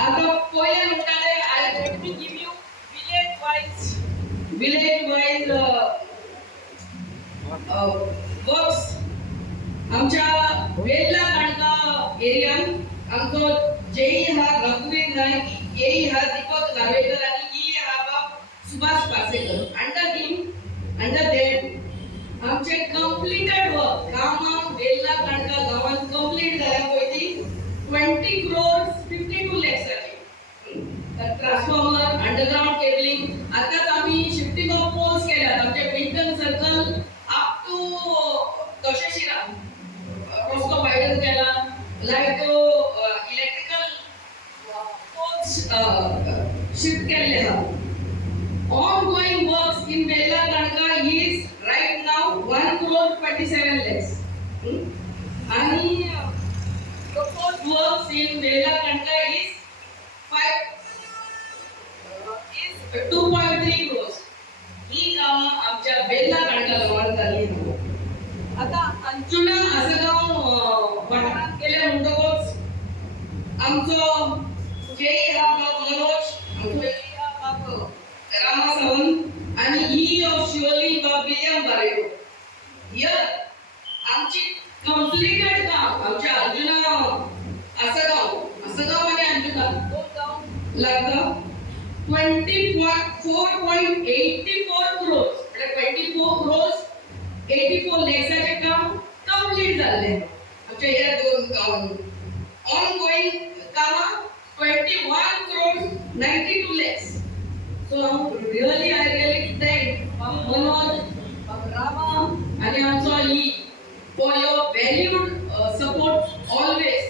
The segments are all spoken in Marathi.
आता पहिले म्हणटाले I let me give you village wise works आमच्या वेल्ला काणका एरियान आमचो जेई हा रघुवीर नायक एई हा दीपक नार्वेकर आणि ई हा बाप सुभाष पासेकर अंडर देम आमचे कंप्लीटेड वर्क काम वेल्ला काणका गावात कंप्लीट झाल्या पयली 20 crores 52 lakhs transformer underground cabling आताच आम्ही शिफ्टिंग ऑफ पोल्स केल्यात आमचे विंटन सर्कल अप टू तशेशिरा रस्तो वायडन केला लाईक इलेक्ट्रिकल पोल्स शिफ्ट केले हा ongoing works in Vella Kanka is right now 1 crore 27 lakhs आणि proposed works in Vella Kanka is 2.3 crores ही काम आमच्या वेल्ला काणका गावात झाली आता अंजुना आसगाव वाठारात गेल्या म्हणटकच आमचो जेई हा बाब मनोज आमचो जेई हा बाब रामा सावंत आणि ही ऑफ शिवली बाब विलियम बारेडो हियर आमची कंप्लीटेड काम आमच्या अंजुना आसगाव आणि अंजुना दोन गाव लागता 24.84 crores म्हणजे 24 crores 84 lakhsचे काम कंप्लीट झाले आमच्या या दोन गावांनी ऑनगोइंग काम 21 crores 92 lakhs so I really thank Manoj Rama आणि आमचा ही for your valued support always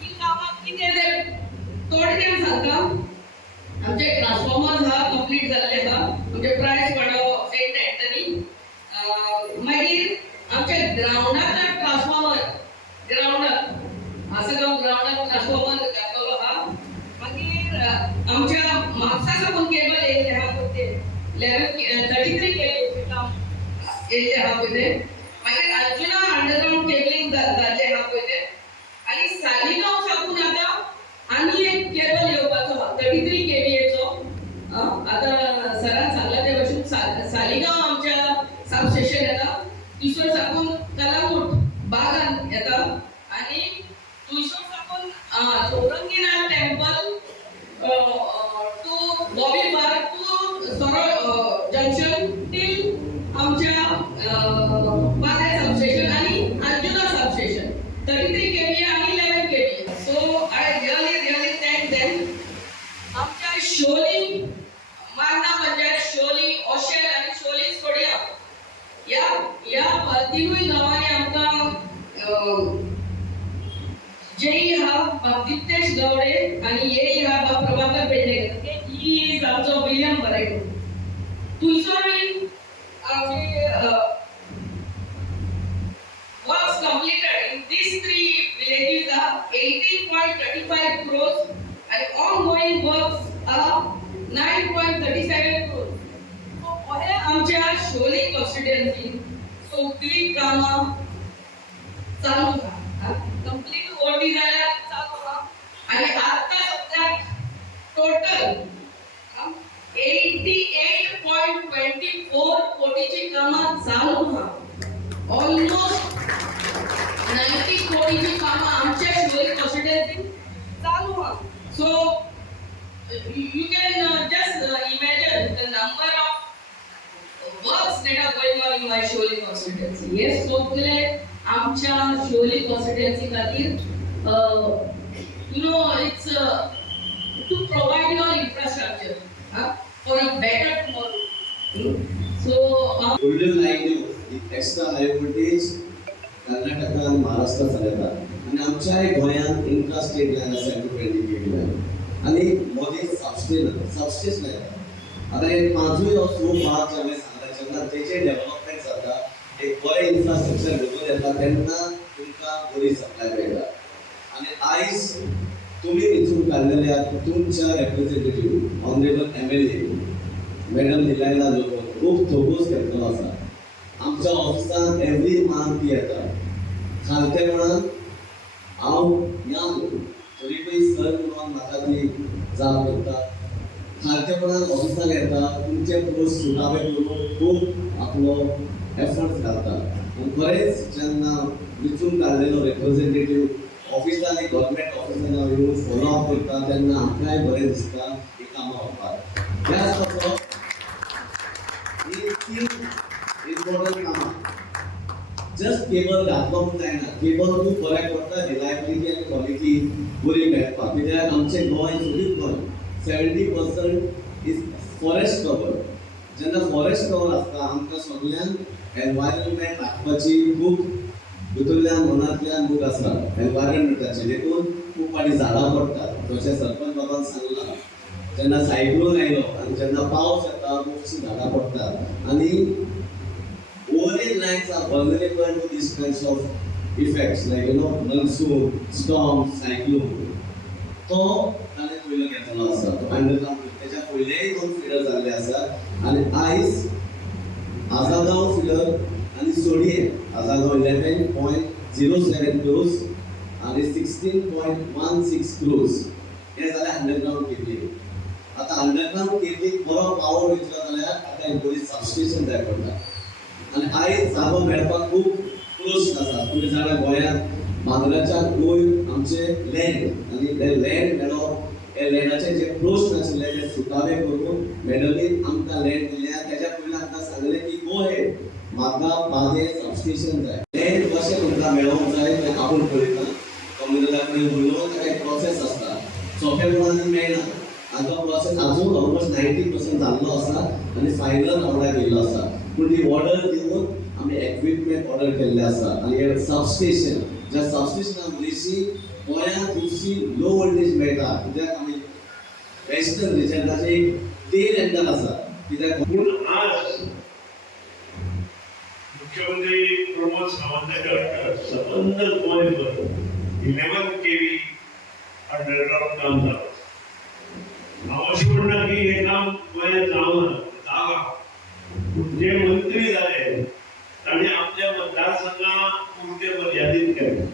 ही कामा किती थोडक्यात सांगता आमचे ट्रान्सफॉर्मर हा कंप्लीट झाले हा म्हणजे प्राइस वाढव सेंट अँटनी मागीर आमच्या ग्राउंडाचा ट्रान्सफॉर्मर ग्राउंडात असं गाव ग्राउंडात ट्रान्सफॉर्मर घातलो हा मागीर आमच्या म्हापसा साकून केबल येयले हा पळय 33 केबल काम येयले हा पळय मागीर अंजुना अंडरग्राउंड केबलिंग जाल्ले हा पळय आणि सालिगांव साकून आता आणि एक केबल येवपाचो 33 kVA चो आता सरान सांगला ते भाशेन सालिगांव आमच्या सबस्टेशन येता तिसर साकून कलामुट बागान येता आणि तिसर साकून Chauranginath temple to Bobby park to सरळ जंक्शन टिल आमच्या बागा सबस्टेशन आणि अंजुना सबस्टेशन 33 kVA आणि 11 kVA so I really thank them आमच्या शोली मांडा पंचायत शोली ओशेल आणि शोली स्कोडिया या तिनूय गावांनी आमकां जेई हा बाब दिप्तेश गवडे आणि येई हा बाब प्रभाकर पेडणेकर ही इज आमचो विलियम बरेडो तुयसोरी आमची works completed in these three villages are 18.35 crores and ongoing works are 9.37 crores. So हे आमच्या शोली कॉन्स्टिट्युएन्सी सगळी कामां चालू आहा कंप्लीट ओटी जाल्यार चालू आहा आणि आता सध्या टोटल 88.24 कोटीची कामां चालू आहा ऑलमोस्ट 90 कोटीची कामां आमच्या शिवोली कॉन्स्टिट्युएन्सी चालू आहा so you can just imagine the number of works that are going on in my Sholi constituency. Yes, so today आमच्या Sholi constituency खातीर it's to provide your infrastructure for a better tomorrow. So golden line the extra high voltage Karnataka आणि महाराष्ट्र चलता आणि आमच्या गोंयांत इंट्रा स्टेट लायन आसा 20 kV लायन आणि मोदी सबस्टेशन आता हे पांचूय असो पांच आमी सांगता जेन्ना तेचे डेव्हलपमेंट जाता एक बरें इन्फ्रास्ट्रक्चर घेऊन येता तेन्ना तुमकां बरी सप्लाय मेळटा आणि आयज तुम्ही इथून काढलेल्या तुमच्या रिप्रेझेंटेटिव्ह ऑनरेबल MLA मॅडम निलायला लोक खूप थोकूस घेतलो आसा आमच्या ऑफिसांत एवरी मंथ ती येता खालतेपणान हांव या तरी पळय सर म्हणून म्हाका ती जाप करता. खालचेपणान ऑफिसाक येता, तुमचे पोस्ट सुटावे करून खूब आपलो एफर्ट्स घालता. आनी खरेंच जेन्ना वेंचून काडलेलो रिप्रेझेंटेटिव्ह ऑफिसांनी गव्हर्मेंट ऑफिसांनी हांव येवन फॉलो अप करता तेन्ना आमकांय बरें दिसता ही कामां करपाक. त्याच पासून ही तीन इम्पॉर्टंट कामां जस्ट केबल घातलो म्हूण जायना. केबल खूब बऱ्याक पडटा, रिलायबिलिटी आनी क्वॉलिटी बरी मेळपाक. कित्याक आमचें Goa सोडीत Goa 70% is forest cover. जेन्ना फॉरेस्ट कवर आसता आमकां सगळ्यांक एनवायरमेंट राखपाची खूब भितरल्यान मनांतल्यान दूख आसा एनवायरमेंटाची. देखून खूब फाटी झाडां पडटात. जशें सरपंच बाबान सांगलां, जेन्ना सायक्लोन आयलो आनी जेन्ना पावस येता खुबशीं झाडां पडटात आनी overhead lines are vulnerable to these kinds of effects like monsoon, storm, cyclone. तो ताणें पयलो घेतलो आसा. तो अंडरग्राउंड तेच्या पयलेय 2 फिडर जाल्ले आसा आनी आयज आजागांव फिडर आनी सोडये आजागांव 11.07 crores आनी 16.16 crores हे जाले अंडरग्राउंड केबलिंग. आतां अंडरग्राउंड केबलिंग बरो पावर वयतलो जाल्यार आतां एक बरी सबस्टेशन जाय पडटा. आनी आयज जागो मेळपाक खूब क्लोज आसा. तुमी जाणा गोंयांत मांद्राच्या वयर आमचे लँड आनी ते लँड मेळप, हे लँडाचे जे प्रोस्ट आशिल्ले ते सुटावे करून मेडलीन आमकां लँड दिल्या. तेच्या पयलीं आमकां सांगलें की गो हेड, म्हाका बागे सबस्टेशन जाय. लँड कशें तुमकां मेळोवंक जाय तें आपूण पळयता. कम्युनिटी कडेन उलोवन ताका एक प्रोसेस आसता, सोंपेपणान मेळना. आनी तो प्रोसेस आजून ऑलमोस्ट 90% जाल्लो आसा आनी फायनल रावंडाक येयल्लो आसा. पूण ती ऑर्डर दिवन आमी इक्विपमेंट ऑर्डर केल्ले आसा. आनी हे सबस्टेशन, ज्या सबस्टेशना मदींची गोंयांत खुबशी लो वोल्टेज मेळटा. कित्याक आमी वेस्टर्न रिजनाचे एक टेल एंडर आसा. कित्याक पूण आज मुख्यमंत्री प्रमोद सावंताच्या संबंध गोंयभर 11 kV अंडरग्राउंड काम जाता. हांव अशें म्हणना की हे काम गोंयांत जावना, जागा. जे मंत्री जाले तांणी आपल्या मतदारसंघा पुरते मर्यादीत केले.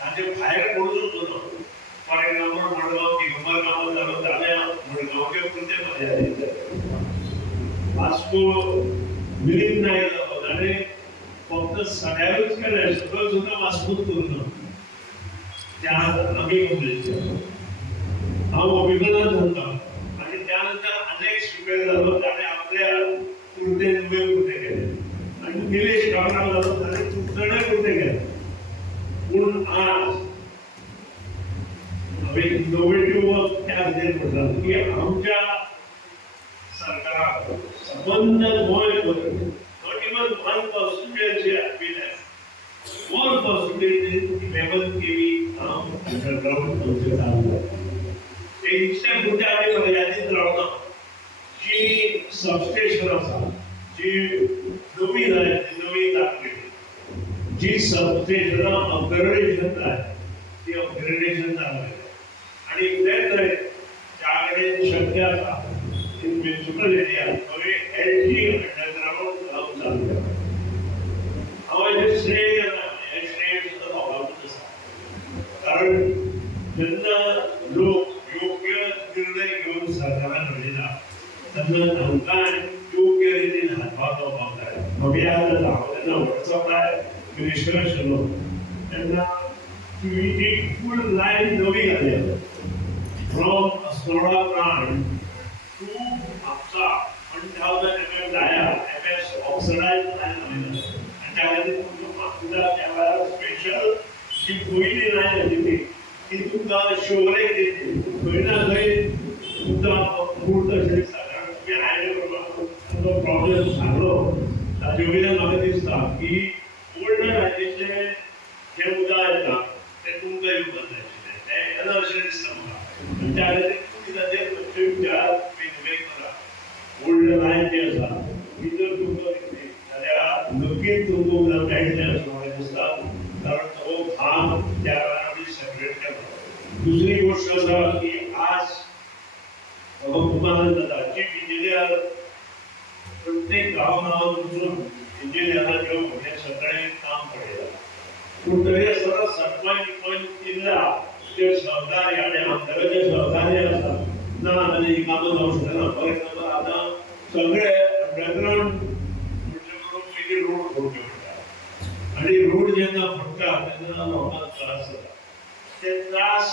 ताचे भायर कोणूच ना. फॉर एग्जाम्पल मडगांव दिगंबर गांवांत जालो जाल्यार मडगांवचे पुरते मर्यादीत केले. वास्को मिलींद नायक जालो ताणें फक्त सड्यारूच केले, सगळं सुद्दां वास्कोच करूं ना. त्या आमी कंप्लीट केलो. हांव अभिमानान सांगता. आनी त्यानंतर अनेक सुपेर जालो ताणें आपल्या पुरते नुवे पुरते केले. आनी निलेश कामराव जालो ताणें चुडचणे पुरते केले. पूण आज हांवें इनोवेटिव्ह वर्क त्या खातीर म्हणटा की आमच्या सरकाराक संबंद गोंयभर नॉट इवन 1% हॅपीनेस 1% 11 kV काम अंडरग्राउंड आमचें चालू जाता. ते इतल्या पुरते आमी मर्यादीत रावना. जी सबस्टेशन आसा, जी नवी जातली, जी सबस्टेशनां अपग्रेडेशन जाय ती अपग्रेडेशन जावंक आनी ते ज्या कडेन शक्य आसा ती म्युनिसिपल एरिया थंय एलटी अंडरग्राउंड काम चालू जाता. हांव हेजें श्रेय घेता. हें श्रेय सुद्दां भोगावूच आसा. कारण जेन्ना लोक योग्य निर्णय घेवन सरकारान उडयला तेन्ना तांकां योग्य रितीन हातभार लावपाक जाय. म्हाका याद जाता हांव तेन्ना वर्सोपाय मिनिस्टर आशिल्लो तेन्ना एक फूल लायन नवी घाली from Assonora plant to Mapusa 1000 mm dia MS oxidise line घाली. आनी त्या खातीर तुमकां त्या वेळार स्पेशल जी पयली लायन आशिल्ली ती तुमकां शोवरेक दिली. खंय ना खंय तुमकां मूर्त अशें सादारण तुमी हायवे करपाक तो प्रॉब्लेम सांगलो. ताचे वयल्यान म्हाका दिसता की ओल्ड लायनीचे जे उदक येता तें तुमकां येवपाक जाय आशिल्लें. तें येना अशें दिसता म्हाका. आनी त्या खातीर तुमी ताचेर मातशें विचार करा. ओल्ड लायन जी आसा ती जर तुमकां दिसली जाल्यार नक्कीच तुमकां उदक मेळटलें अशें म्हाका दिसता. कारण तो भाग त्या वेळार आमी सेपरेट केलो. दुसरी गोष्ट आसा की आज म्हाका खूब आनंद जाता चीफ इंजिनियर प्रत्येक गांवांत वचून इंजिनियरांच्यो हे सगळें काम पळयता. पूण तरी आसतना सरपंच पंच जिल्ला जे सहकारी आणि आमदाराचे सहकारी असतात ना म्हणजे ही कामं जाऊ शकतात. फॉर एक्झाम्पल आता सगळे अंडरग्राउंड रोड फुटले पडतात आणि रोड जेव्हा फुटतात तेन्ना लोकांना त्रास जाता. ते त्रास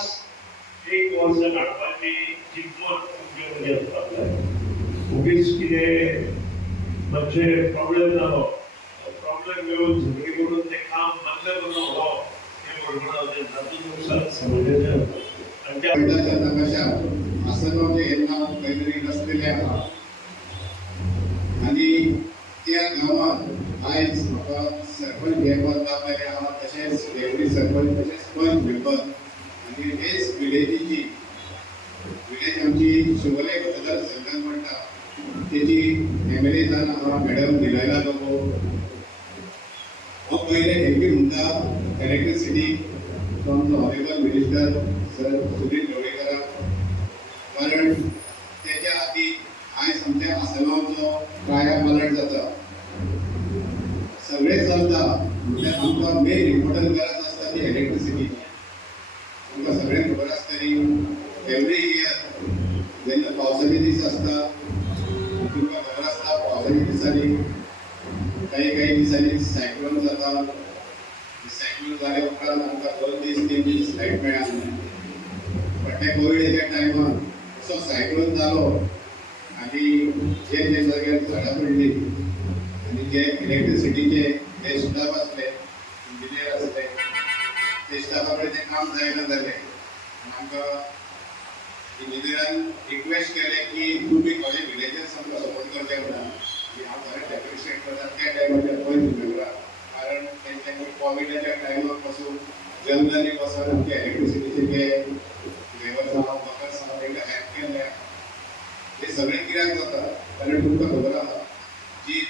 एक वर्ष काडपाची चिंतवण तुमचे आसपाक जाय. उगीच कितें मातशे प्रॉब्लेम जालो प्रॉब्लेम घेवन झगडी करून ते काम बंद करून हो हे बरोबर तातूंत नुकसान समाजाचें आनी त्या पडल्याच्या नकाशात असं म्हणजे यांना काहीतरी रचलेले आहात आणि त्या गावात आयज म्हाका सरपंच हे पद लाभलेले आहा तशेंच डेप्युटी सरपंच तशेंच पंच हे पद आणि हेच विलेजीची विलेज आमची शिवोले मतदार संघात पडटा तेची एमएलए जावन आहा मॅडम निलयला लोबो. हो पहिले एमपी म्हणटा electricity from the honourable minister sir Sunil Dhavalikar कारण त्याच्या आधी आयज आमच्या आसगांवचो ट्रायल अलर्ट जाता सगळे चलता म्हणजे आमकां मेन इम्पॉर्टंट गरज आसता ती इलेक्ट्रिसिटीची. आमकां सगळ्यांक खबर आसतली एवरी इयर जेन्ना पावसाचे दीस आसता तुमकां खबर आसता पावसाच्या दिसांनी काही दिसांनी सायक्लोन जाता. सायक्लोन जाले उपरांत आमकां 2 दीस 3 दीस लायट मेळना. बट त्या कोविडाच्या टायमार असो सायक्लोन जालो आणि जे जाग्यार झाडां पडली आणि जे इलेक्ट्रिसिटीचे जे स्टाफ आसले इंजिनियर आसले ते स्टाफा कडेन तें काम जायना जालें. आमकां इंजिनियरान रिक्वेस्ट केलें की तुमी खंय विलेजर्स आमकां सपोर्ट करचे म्हणून की हांव खरें डेप्युटेट करता त्या टायमाचेर पंच मेंबराक कारण तेंच्यांनी कोविडाच्या टायमार पासून जंगलांनी वचून आमच्या इलेक्ट्रिसिटीचे जे लेबर्स आहा वर्कर्स आहा तांकां हेल्प केलें. हे सगळें कित्याक जाता कारण तुमकां खबर आहा जी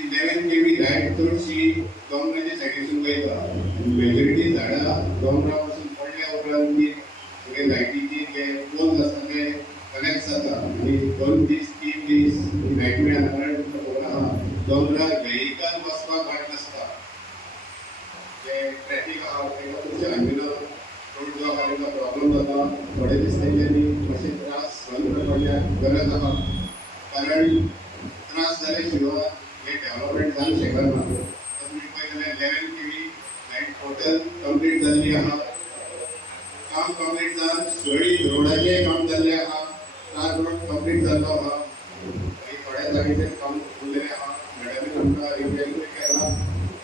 11 केवी लायट चडशी दोंगराच्या सायडीसून वयता मेजॉरिटी झाडां दोंगरा पासून पडल्या उपरांत ती सगळे लायटीची जे पोल्स आसता ते कनेक्ट जाता आणि 2 दीस 3 दीस लायट मेळना कारण तुमकां खबर आहा दोंगरार व्हेहिकल वचपाक वाट नासता. जे ट्रॅफिक आहा ताका तुमच्या हँडलार रोड ब्लॉक आनी प्रॉब्लेम जाता. थोडे दीस तेंच्यांनी मातशे त्रास सहन करपाची गरज आहा कारण त्रास जाले शिवाय हे डेव्हलपमेंट जावंक शकना. तुमी पळयत जाल्यार 11 केवी लायट टोटल कंप्लीट जाल्ली आहा. काम कंप्लीट जावन सळी रोडाचें काम जाल्लें आहा. तार रोड कंप्लीट जाल्लो आहा आनी थोड्या जाग्याचेर काम उरलेलें आहा. मॅडमीन आमकां रिप्रेझेंट केला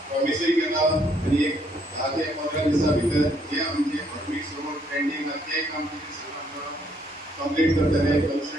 प्रॉमिसूय केला आनी एक 10 ते 15 दिसां भितर जे आमचे हॉटमिक्स रोड पेंडींग आहा ते काम कंप्लीट करतले.